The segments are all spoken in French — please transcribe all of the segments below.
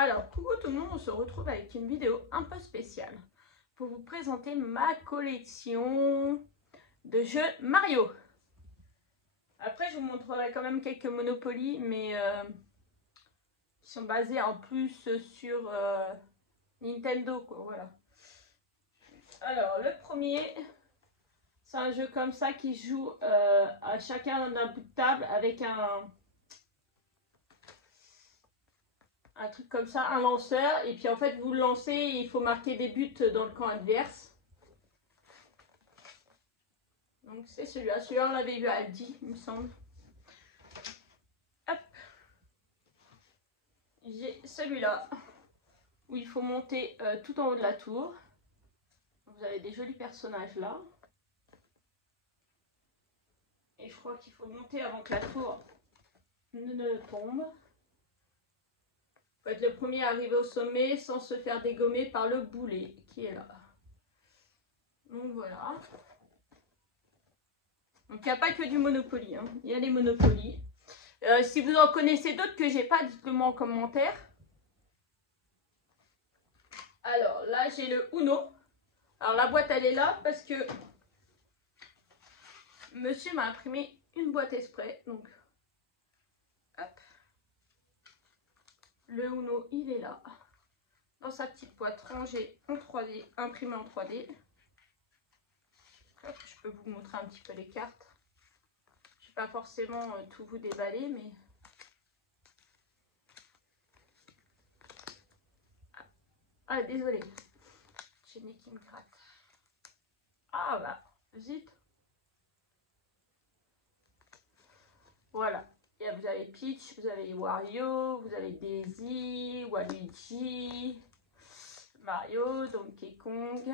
Alors, coucou tout le monde, on se retrouve avec une vidéo un peu spéciale pour vous présenter ma collection de jeux Mario. Après, je vous montrerai quand même quelques Monopoly, mais qui sont basés en plus sur Nintendo, quoi, voilà. Alors, le premier, c'est un jeu comme ça qui joue à chacun d'un bout de table avec un truc comme ça, un lanceur, et puis en fait vous le lancez et il faut marquer des buts dans le camp adverse. Donc c'est celui-là, on l'avait vu à Aldi, il me semble. Hop. J'ai celui-là où il faut monter tout en haut de la tour. Vous avez des jolis personnages là. Et je crois qu'il faut monter avant que la tour ne tombe. Il faut être le premier à arriver au sommet sans se faire dégommer par le boulet qui est là. Donc voilà. Donc il n'y a pas que du Monopoly, hein. Il y a des Monopoly. Si vous en connaissez d'autres que j'ai pas, dites-le moi en commentaire. Alors là j'ai le Uno. Alors la boîte elle est là parce que monsieur m'a imprimé une boîte exprès. Donc hop. Le Uno il est là. Dans sa petite boîte rangée en 3D, imprimée en 3D. Hop, je peux vous montrer un petit peu les cartes. Je ne vais pas forcément tout vous déballer, mais... Ah, désolé. J'ai le nez qui me gratte. Ah, bah, zut. Voilà. Et vous avez Peach, vous avez Wario, vous avez Daisy, Waluigi, Mario, Donkey Kong,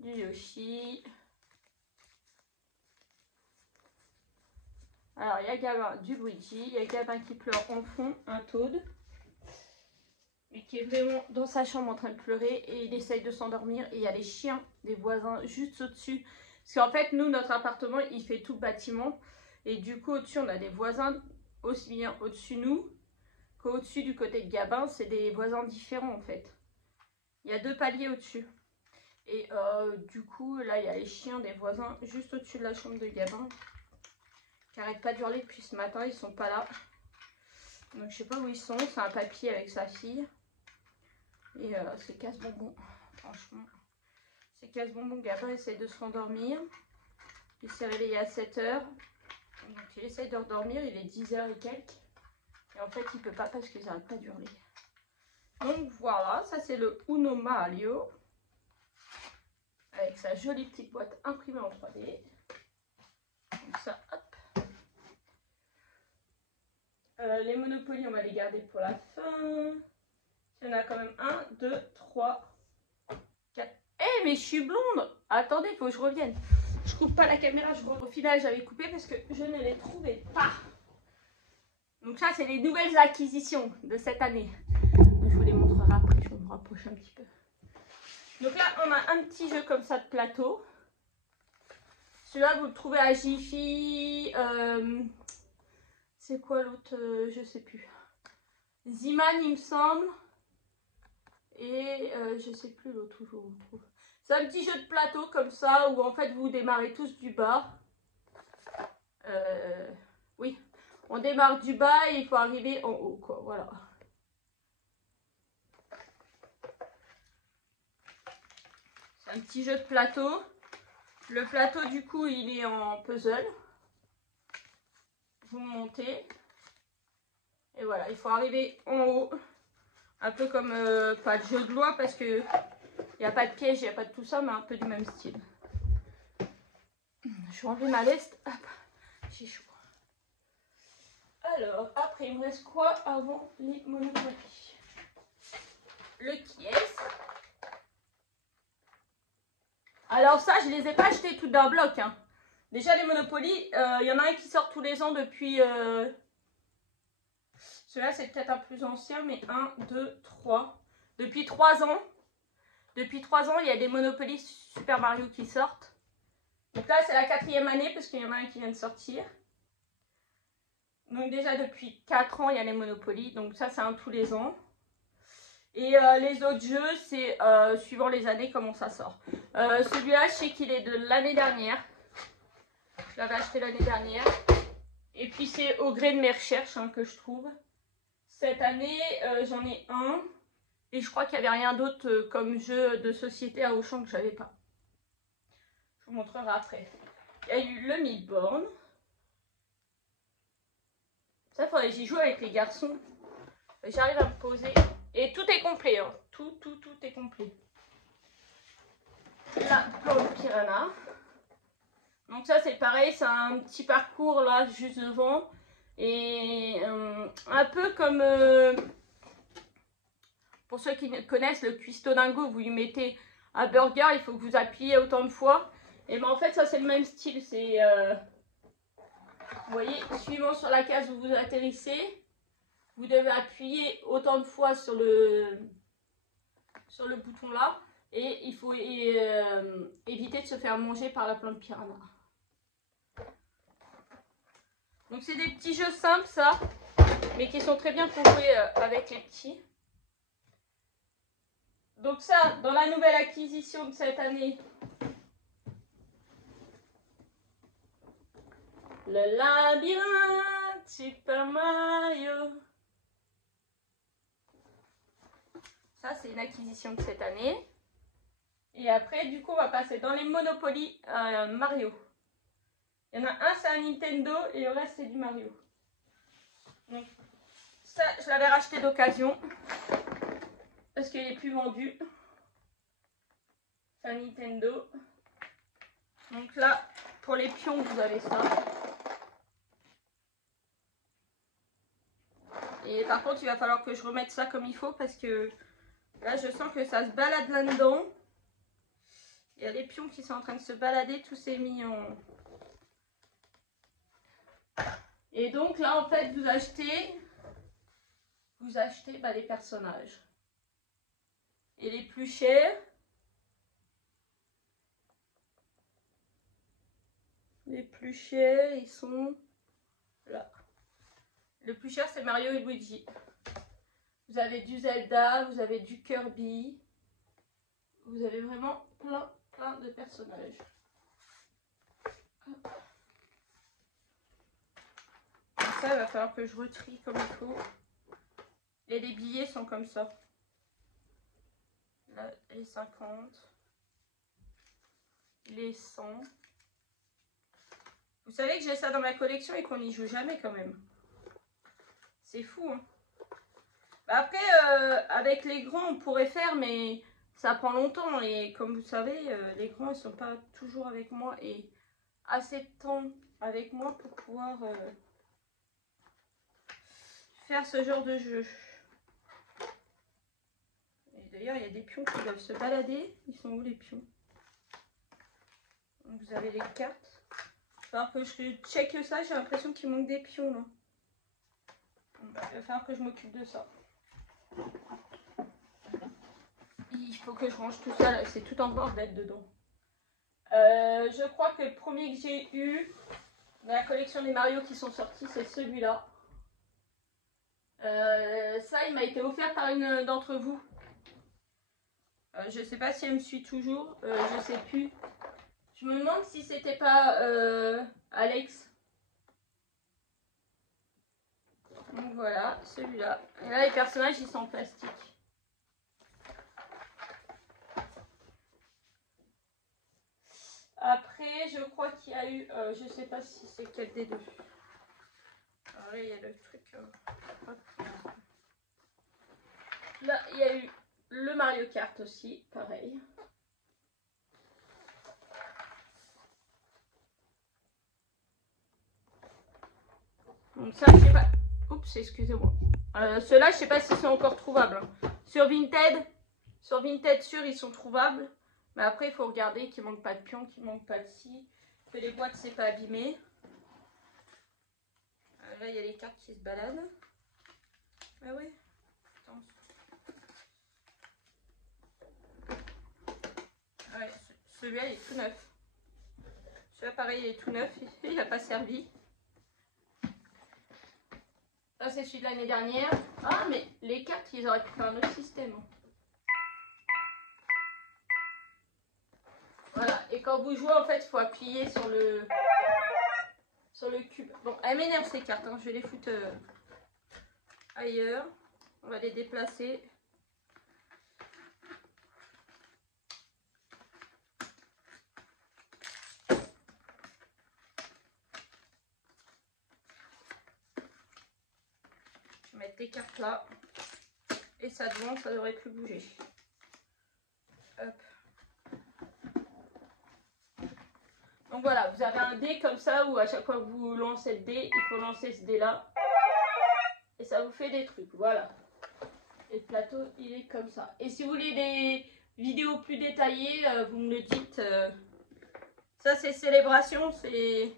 du Yoshi. Alors, il y a Gabin du Luigi, il y a Gabin qui pleure en fond, un Toad. Et qui est vraiment dans sa chambre en train de pleurer et il essaye de s'endormir. Et il y a les chiens des voisins juste au-dessus. Parce qu'en fait, nous, notre appartement, il fait tout le bâtiment. Et du coup, au-dessus, on a des voisins aussi bien au-dessus de nous qu'au-dessus du côté de Gabin. C'est des voisins différents, en fait. Il y a 2 paliers au-dessus. Et du coup, là, il y a les chiens des voisins juste au-dessus de la chambre de Gabin. Qui n'arrêtent pas de hurler depuis ce matin. Ils sont pas là. Donc, je sais pas où ils sont. C'est un papy avec sa fille. Et c'est casse-bonbon, franchement. C'est casse-bonbon. Gabin essaie de se rendormir. Il s'est réveillé à 7 h. Donc il essaie de redormir. Il est 10 h et quelques. Et en fait, il peut pas parce qu'ils n'arrêtent pas d'hurler. Donc voilà, ça c'est le Uno Mario. Avec sa jolie petite boîte imprimée en 3D. Donc ça, hop. Les Monopoly, on va les garder pour la fin. Il y en a quand même 1, 2, 3, 4. Eh, mais je suis blonde! Attendez, il faut que je revienne. Je coupe pas la caméra. Au final, j'avais coupé parce que je ne les trouvais pas. Donc ça, c'est les nouvelles acquisitions de cette année. Je vous les montrerai après. Je vais me rapprocher un petit peu. Donc là, on a un petit jeu comme ça de plateau. Celui-là, vous le trouvez à Jiffy. C'est quoi l'autre? Je sais plus. Ziman, il me semble. Et je sais plus l'autre où je vous retrouve. C'est un petit jeu de plateau comme ça où en fait vous démarrez tous du bas. Oui, on démarre du bas et il faut arriver en haut, quoi. Voilà. C'est un petit jeu de plateau. Le plateau du coup il est en puzzle. Vous montez. Et voilà, il faut arriver en haut. Un peu comme, pas de jeu de loi parce que il n'y a pas de piège, il n'y a pas de tout ça, mais un peu du même style. Je vais enlever ma veste. Hop, j'ai chaud. Alors, après, il me reste quoi avant les Monopoly? Le qui est. Alors ça, je les ai pas achetés tout d'un bloc, hein. Déjà, les Monopoly, il y en a un qui sort tous les ans depuis... Celui-là, c'est peut-être un plus ancien, mais 1, 2, 3. Depuis 3 ans. Depuis 3 ans, il y a des Monopoly Super Mario qui sortent. Donc là, c'est la 4e année, parce qu'il y en a un qui vient de sortir. Donc déjà depuis 4 ans, il y a les Monopoly. Donc ça, c'est un tous les ans. Et les autres jeux, c'est suivant les années comment ça sort. Celui-là, je sais qu'il est de l'année dernière. Je l'avais acheté l'année dernière. Et puis c'est au gré de mes recherches que je trouve. Cette année, j'en ai un. Et je crois qu'il n'y avait rien d'autre comme jeu de société à Auchan que j'avais pas. Je vous montrerai après. Il y a eu le Midborn. Ça, il faudrait que j'y joue avec les garçons. J'arrive à me poser. Et tout est complet. Hein. Tout est complet. La plante piranha. Donc ça, c'est pareil. C'est un petit parcours là, juste devant. Et un peu comme... pour ceux qui connaissent le cuistot dingo, vous lui mettez un burger, il faut que vous appuyez autant de fois. Et ben en fait, ça, c'est le même style. C'est... vous voyez, suivant sur la case où vous atterrissez, vous devez appuyer autant de fois sur le bouton là. Et il faut éviter de se faire manger par la plante piranha. Donc c'est des petits jeux simples ça, mais qui sont très bien pour jouer avec les petits. Donc ça, dans la nouvelle acquisition de cette année, le labyrinthe Super Mario. Ça, c'est une acquisition de cette année. Et après, du coup, on va passer dans les Monopoly Mario. Il y en a un, c'est un Nintendo, et le reste, c'est du Mario. Donc, ça, je l'avais racheté d'occasion. Parce qu'il est plus vendu. C'est un Nintendo. Donc là, pour les pions, vous avez ça. Et par contre, il va falloir que je remette ça comme il faut parce que là, je sens que ça se balade là-dedans. Il y a les pions qui sont en train de se balader, tout s'est mis en... Et donc là, en fait, vous achetez les personnages. Et les plus chers, ils sont là. Le plus cher, c'est Mario et Luigi. Vous avez du Zelda, vous avez du Kirby. Vous avez vraiment plein de personnages. Donc ça, il va falloir que je retrie comme il faut. Et les billets sont comme ça. Là, les 50. Les 100. Vous savez que j'ai ça dans ma collection et qu'on n'y joue jamais quand même. C'est fou, hein. Bah après, avec les grands, on pourrait faire, mais ça prend longtemps. Et comme vous savez, les grands, ils sont pas toujours avec moi. Et assez de temps avec moi pour pouvoir faire ce genre de jeu. Et d'ailleurs, il y a des pions qui doivent se balader. Ils sont où les pions? Donc, vous avez les cartes. Alors que je check ça, j'ai l'impression qu'il manque des pions là. Il va falloir que je m'occupe de ça. Il faut que je range tout ça, c'est tout en bordel dedans. Je crois que le premier que j'ai eu dans la collection des Mario qui sont sortis, c'est celui-là. Ça, il m'a été offert par une d'entre vous. Je sais pas si elle me suit toujours, je sais plus. Je me demande si c'était pas Alex. Donc voilà, celui-là. Et là, les personnages, ils sont en plastique. Après, je crois qu'il y a eu... je sais pas si c'est quel des deux. Alors là, il y a le truc... Là, il y a eu le Mario Kart aussi, pareil. Donc ça, je sais pas... Oups, excusez-moi. Ceux-là, je sais pas s'ils sont encore trouvables. Sur Vinted sûr, ils sont trouvables. Mais après, il faut regarder qu'il ne manque pas de pions, qu'il ne manque pas de scie, que les boîtes, c'est pas abîmé. Là, il y a les cartes qui se baladent. Ah oui. Attends. Ouais, celui-là, il est tout neuf. Celui-là, pareil, il est tout neuf. Il n'a pas servi. Ça, c'est celui de l'année dernière. Ah, mais les cartes, ils auraient pu faire un autre système. Voilà. Et quand vous jouez, en fait, il faut appuyer sur le cube. Bon, elles m'énervent ces cartes. Hein. Je vais les foutre ailleurs. On va les déplacer. Mettre les cartes là et ça devant, ça devrait plus bouger. Hop. Donc voilà, vous avez un dé comme ça où à chaque fois que vous lancez le dé, il faut lancer ce dé là et ça vous fait des trucs. Voilà. Et le plateau, il est comme ça. Et si vous voulez des vidéos plus détaillées, vous me le dites. Ça c'est célébration, c'est...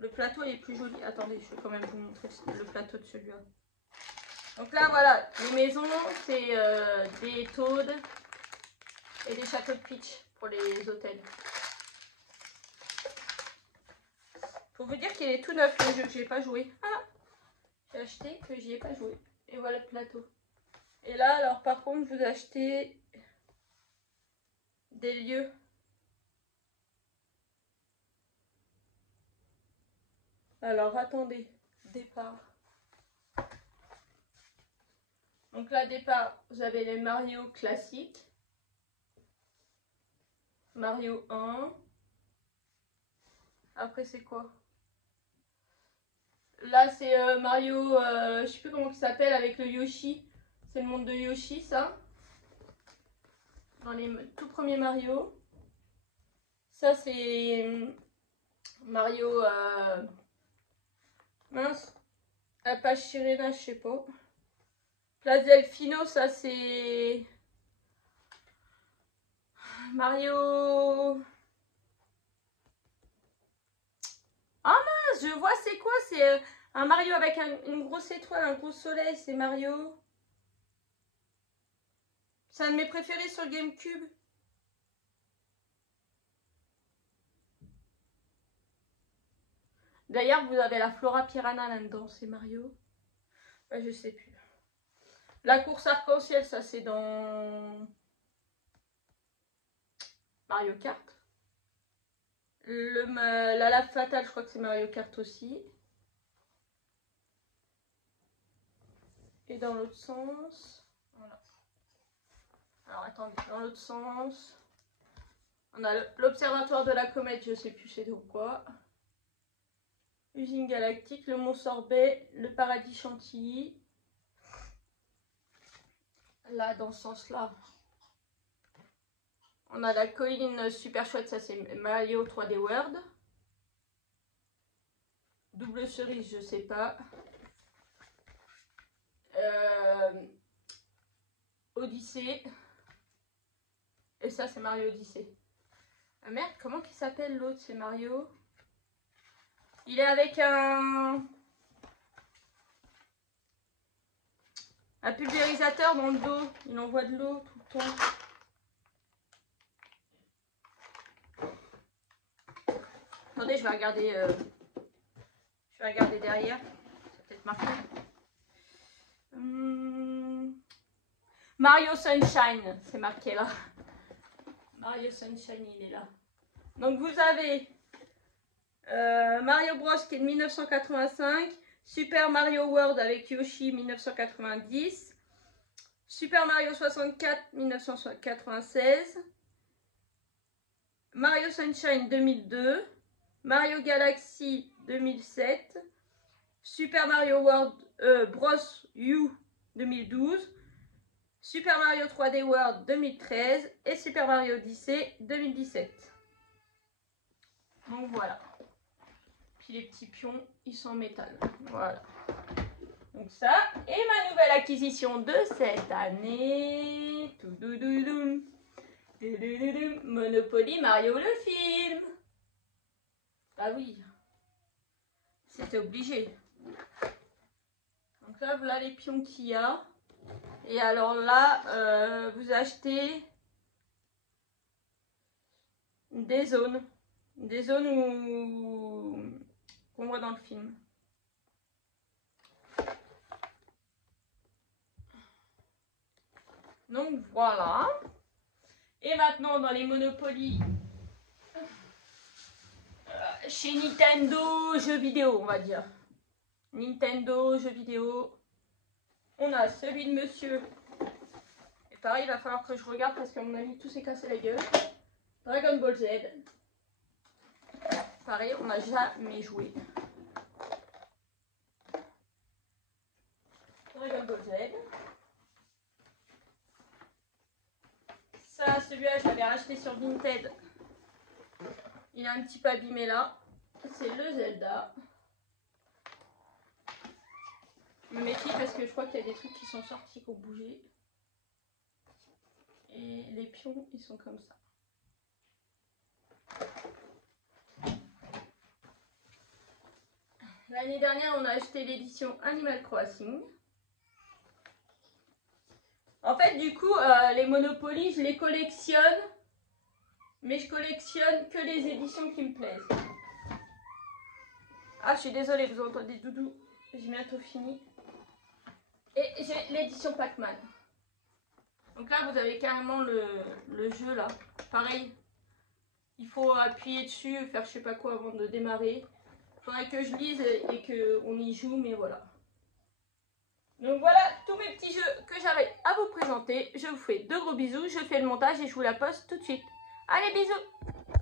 Le plateau il est plus joli. Attendez, je vais quand même vous montrer le plateau de celui-là. Donc là, voilà, les maisons, c'est des Toads et des châteaux de pitch pour les hôtels. Faut vous dire qu'il est tout neuf, le jeu que j'ai pas joué. Ah, j'ai acheté que j'y ai pas joué. Et voilà le plateau. Et là, alors par contre, vous achetez des lieux. Alors, attendez. Départ. Donc là, départ, vous avez les Mario classiques. Mario 1. Après, c'est quoi? Là, c'est Mario, je sais plus comment il s'appelle, avec le Yoshi. C'est le monde de Yoshi, ça. Dans les tout premiers Mario. Ça, c'est Mario... mince. Apache Sirena, je sais pas. Place Delfino, ça c'est Mario. Ah mince, je vois c'est quoi? C'est un Mario avec une grosse étoile, un gros soleil, c'est Mario. C'est un de mes préférés sur le GameCube. D'ailleurs, vous avez la Flora Piranha là-dedans, c'est Mario. Ouais, je sais plus. La course arc-en-ciel, ça c'est dans Mario Kart. La lave fatale, je crois que c'est Mario Kart aussi. Et dans l'autre sens, voilà. Alors attendez, dans l'autre sens, on a l'observatoire de la comète, je sais plus c'est de quoi. Usine galactique, le Mont Sorbet, le paradis Chantilly. Là, dans ce sens-là, on a la colline super chouette, ça c'est Mario 3D World. Double cerise, je sais pas. Odyssée. Et ça c'est Mario Odyssée. Ah merde, comment qu'il s'appelle l'autre? C'est Mario. Il est avec un pulvérisateur dans le dos. Il envoie de l'eau tout le temps. Attendez, je vais regarder derrière. C'est peut-être marqué. Mario Sunshine, c'est marqué là. Mario Sunshine, il est là. Donc vous avez Mario Bros qui est de 1985, Super Mario World avec Yoshi 1990, Super Mario 64 1996, Mario Sunshine 2002, Mario Galaxy 2007, Super Mario World Bros U 2012, Super Mario 3D World 2013 et Super Mario Odyssey 2017. Donc voilà. Puis les petits pions, ils sont en métal. Voilà. Donc ça, et ma nouvelle acquisition de cette année. Monopoly Mario le film. Ah oui. C'était obligé. Donc là, voilà les pions qu'il y a. Et alors là, vous achetez des zones. Des zones qu'on voit dans le film. Donc voilà. Et maintenant dans les Monopoly chez Nintendo jeux vidéo, on va dire. Nintendo jeux vidéo. On a celui de monsieur. Et pareil, il va falloir que je regarde parce qu'à mon avis tout s'est cassé la gueule. Dragon Ball Z. Pareil, on n'a jamais joué. Dragon Ball Z. Ça, celui-là, je l'avais racheté sur Vinted. Il a un petit peu abîmé là. C'est le Zelda. Je me méfie parce que je crois qu'il y a des trucs qui sont sortis, qui ont bougé. Et les pions, ils sont comme ça. L'année dernière, on a acheté l'édition Animal Crossing. En fait, du coup, les Monopoly, je les collectionne. Mais je collectionne que les éditions qui me plaisent. Ah, je suis désolée, vous entendez doudou. J'ai bientôt fini. Et j'ai l'édition Pac-Man. Donc là, vous avez carrément le jeu là. Pareil, il faut appuyer dessus, faire je sais pas quoi avant de démarrer. Il faudrait que je lise et qu'on y joue, mais voilà. Donc voilà tous mes petits jeux que j'avais à vous présenter. Je vous fais de gros bisous, je fais le montage et je vous la poste tout de suite. Allez, bisous!